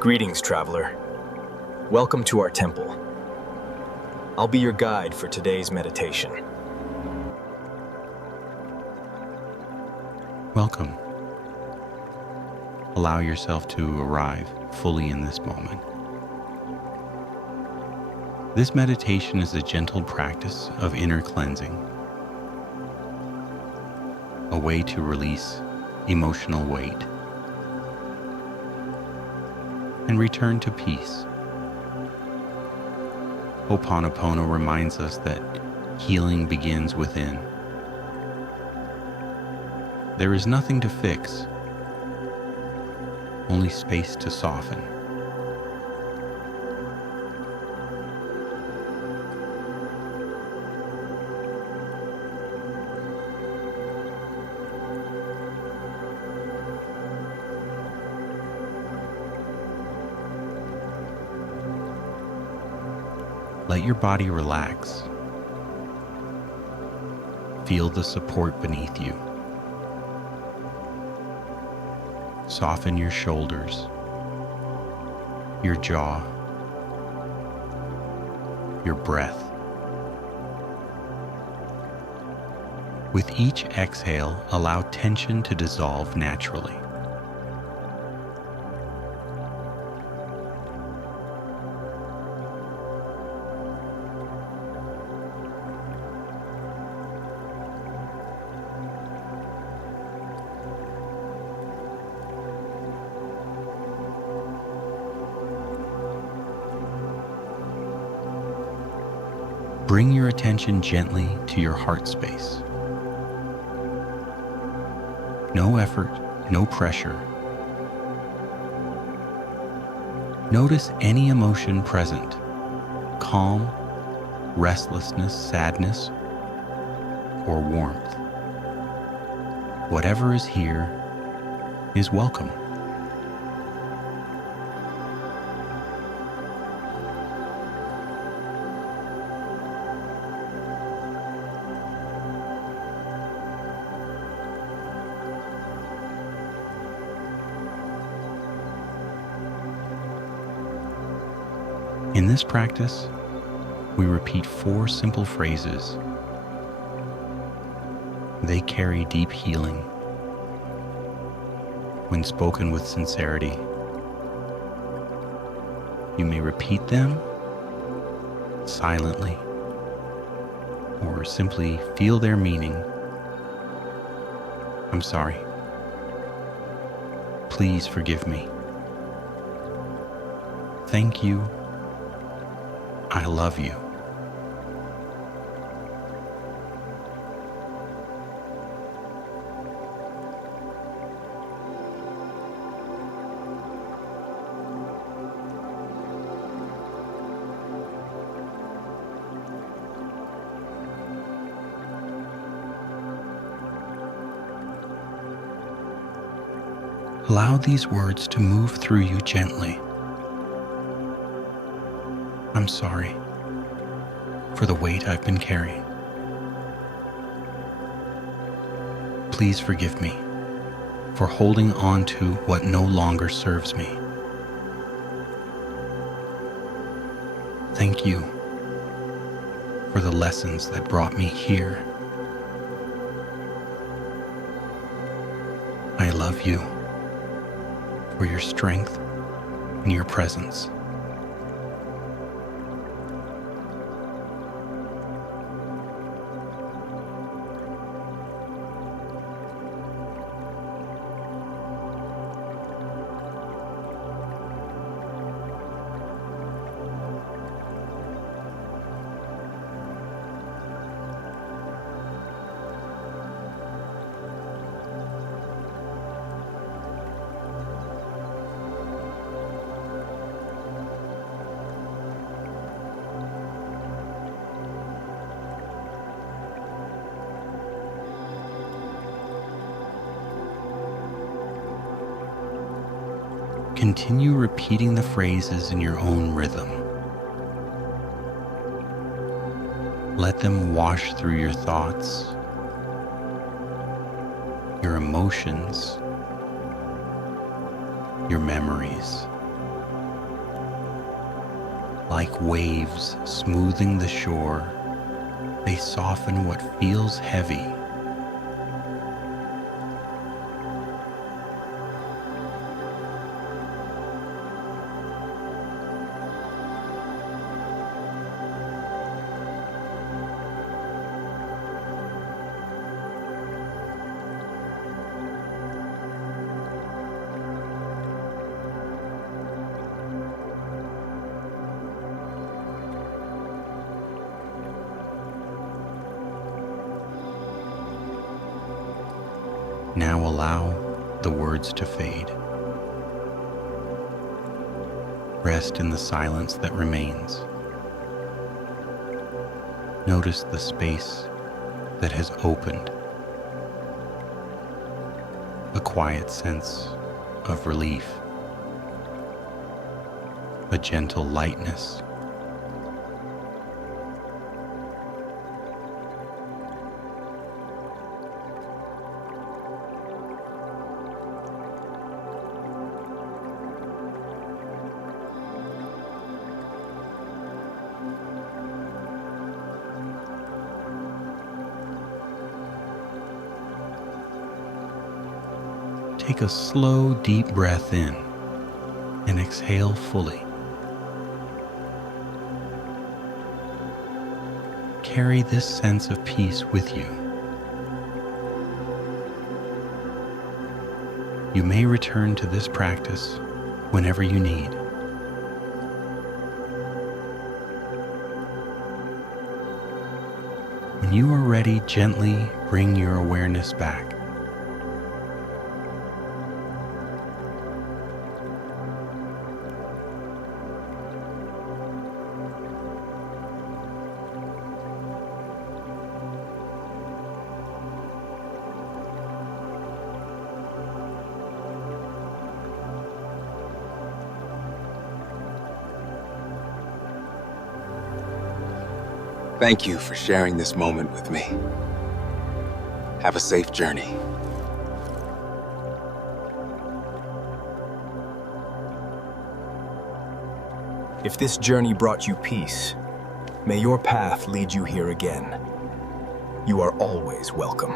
Greetings, traveler. Welcome to our temple. I'll be your guide for today's meditation. Welcome. Allow yourself to arrive fully in this moment. This meditation is a gentle practice of inner cleansing, a way to release emotional weight and return to peace. Oponopono reminds us that healing begins within. There is nothing to fix, only space to soften. Let your body relax. Feel the support beneath you. Soften your shoulders, your jaw, your breath. With each exhale, allow tension to dissolve naturally. Bring your attention gently to your heart space. No effort, no pressure. Notice any emotion present: calm, restlessness, sadness, or warmth. Whatever is here is welcome. In this practice, we repeat 4 simple phrases. They carry deep healing. When spoken with sincerity, you may repeat them silently or simply feel their meaning. I'm sorry. Please forgive me. Thank you. I love you. Allow these words to move through you gently. I'm sorry for the weight I've been carrying. Please forgive me for holding on to what no longer serves me. Thank you for the lessons that brought me here. I love you for your strength and your presence. Continue repeating the phrases in your own rhythm. Let them wash through your thoughts, your emotions, your memories. Like waves smoothing the shore, they soften what feels heavy. Now allow the words to fade. Rest in the silence that remains. Notice the space that has opened. A quiet sense of relief. A gentle lightness. Take a slow, deep breath in and exhale fully. Carry this sense of peace with you. You may return to this practice whenever you need. When you are ready, gently bring your awareness back. Thank you for sharing this moment with me. Have a safe journey. If this journey brought you peace, may your path lead you here again. You are always welcome.